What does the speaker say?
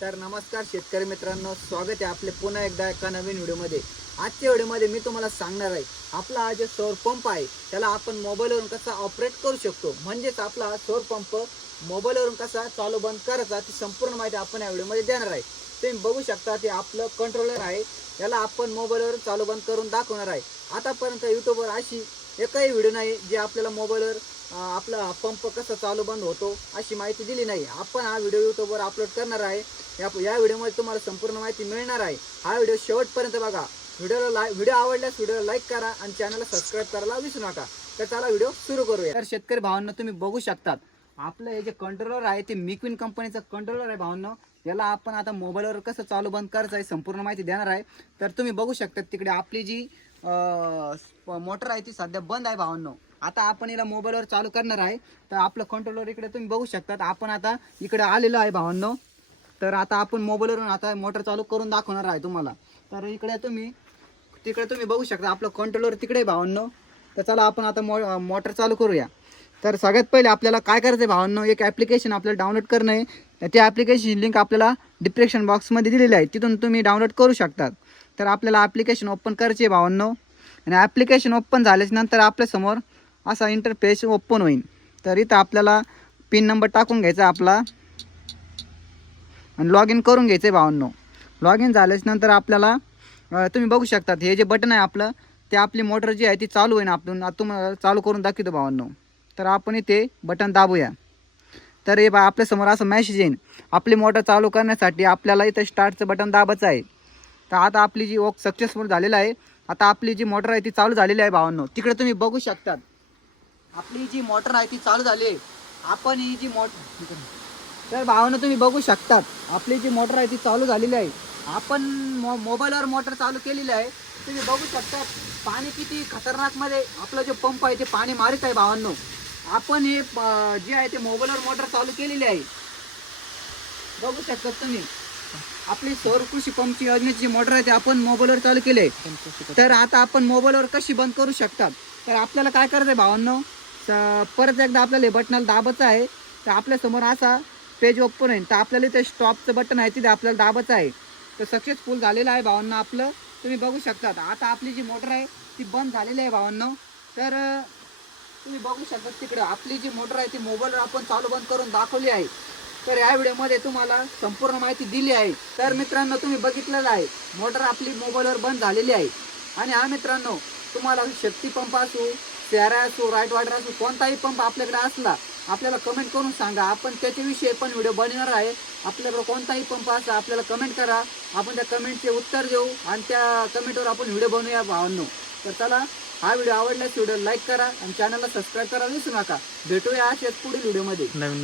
तर नमस्कार शेतकरी मित्रांनो स्वागत आहे आपले पुन्हा एकदा एका नवीन व्हिडिओमध्ये. आजच्या व्हिडिओमध्ये मी तुम्हाला सांगणार आहे आपला हा जो सौर पंप आहे त्याला आपण मोबाईलवरून कसा ऑपरेट करू शकतो? म्हणजेच आपला हा सौर पंप मोबाईलवरून कसा चालू बंद करायचा ती संपूर्ण माहिती आपण या व्हिडिओमध्ये देणार आहे. तुम्ही बघू शकता ते आपलं कंट्रोलर आहे याला आपण मोबाईलवरून चालू बंद करून दाखवणार आहे. आतापर्यंत यूट्यूबवर अशी एकही व्हिडिओ नाही जे आपल्याला मोबाईलवर आपला पंप कसा चालू बंद होतो अशी माहिती दिली नाही. आपण हा व्हिडिओ युट्यूबवर अपलोड करणार आहे. या या व्हिडिओमध्ये तुम्हाला संपूर्ण माहिती मिळणार आहे. हा व्हिडिओ शेवटपर्यंत बघा. व्हिडिओला लाईक व्हिडिओ आवडल्यास व्हिडिओला लाईक करा आणि चॅनलला सबस्क्राईब करायला विसरू नका. तर चला व्हिडिओ सुरू करूया. तर शेतकरी भावांना तुम्ही बघू शकतात. आपलं हे जे कंट्रोलर आहे ते मिक्विन कंपनीचं कंट्रोलर आहे भावांना. याला आपण आता मोबाईलवर कसं चालू बंद करायचं आहे संपूर्ण माहिती देणार आहे. तर तुम्ही बघू शकता तिकडे आपली जी मोटर आहे ती सध्या बंद आहे भावांनो. आता आपण याला मोबाईलवर चालू करणार आहे. तर आपलं कंट्रोलर इकडे तुम्ही बघू शकतात. आपण आता इकडे आलेलो आहे भावांनो. तर आता आपण मोबाईलवरून आता मोटर चालू करून दाखवणार आहे तुम्हाला. तर इकडे तुम्ही तिकडे तुम्ही बघू शकता. आपलं कंट्रोलवर तिकडे भावांनो. तर चला आपण आता मो मोटर चालू करूया. तर सगळ्यात पहिले आपल्याला काय करायचं आहे भावांनो? एक ॲप्लिकेशन आपल्याला डाउनलोड करणं आहे. त्या ॲप्लिकेशन लिंक आपल्याला डिस्क्रिप्शन बॉक्समध्ये दिलेली आहे. तिथून तुम्ही डाउनलोड करू शकतात. तर आपल्याला ॲप्लिकेशन ओपन करायचे आहे भावांनो. आणि ॲप्लिकेशन ओपन झाल्याच्यानंतर आपल्यासमोर असा इंटरफेस ओपन होईल तर इथं आपल्याला पिन नंबर टाकून घ्यायचा आपला. आणि लॉग इन करून घ्यायचं आहे भावांनो. लॉग इन झाल्याच्यानंतर आपल्याला तुम्ही बघू शकतात हे जे बटन आहे आपलं ते आपली मोटर जी आहे ती चालू होईन आपण तुम्हाला चालू करून दाखवतो भावांनो. तर आपण इथे बटन दाबूया. तर हे बा आपल्यासमोर असं मॅसेज येईन. आपली मोटर चालू करण्यासाठी आपल्याला इथं स्टार्टचं बटन दाबायचं आहे. तर आता आपली जी ओक सक्सेसफुल झालेलं आहे आता आपली जी मोटर आहे ती चालू झालेली आहे भावांनो. तिकडे तुम्ही बघू शकतात. आपली जी मोटर आहे ती चालू झाली आहे. आपण ही जी मोटर तर भावानं तुम्ही बघू शकतात. आपली जी मोटर आहे ती चालू झालेली आहे. आपण मो मोबाईलवर मोटर चालू केलेली आहे. तुम्ही बघू शकतात पाणी किती खतरनाकमध्ये आपला जो पंप आहे ते पाणी मारित आहे भावांनो. आपण हे प- जे आहे ते मोबाईलवर मोटर चालू केलेली आहे. बघू शकतात तुम्ही. आपली सौर कृषी पंपची योजनेची जी मोटर आहे ते आपण मोबाईलवर चालू केली आहे. तर आता आपण मोबाईलवर कशी बंद करू शकतात? तर आपल्याला काय करायचं आहे भावांनो परत एकदा आपल्याला बटनाला दाबायचं आहे. तर आपल्यासमोर असा पेज ओपन होईल तर आपल्याला इथे स्टॉपचं बटन आहे तिथे आपल्याला दाबायचं आहे. तर सक्सेसफुल झालेलं आहे भावांना आपलं. तुम्ही बघू शकतात. आता आपली जी मोटर आहे ती बंद झालेली आहे भावांनो. तर तुम्ही बघू शकता तिकडं आपली जी मोटर आहे ती मोबाईलवर आपण चालू बंद करून दाखवली आहे. तर या व्हिडिओमध्ये तुम्हाला संपूर्ण माहिती दिली आहे. तर मित्रांनो तुम्ही बघितलेलं आहे मोटर आपली मोबाईलवर बंद झालेली आहे. आणि हा मित्रांनो तुम्हाला शक्ती पंप असू सॅरा असू राईट वॉटर असू कोणताही पंप आपल्याकडे असला आपल्याला कमेंट करून सांगा. आपण त्याच्याविषयी पण व्हिडिओ बनणार आहे. आपल्याकडे कोणताही पंप असला आपल्याला कमेंट करा. आपण त्या कमेंटचे उत्तर देऊ आणि त्या कमेंटवर आपण व्हिडिओ बनवूया भावांनो. तर चला हा व्हिडिओ आवडल्यास व्हिडिओ लाईक करा आणि चॅनलला सबस्क्राईब करा विसरू नका. भेटूया अशाच पुढील व्हिडिओमध्ये. नवीन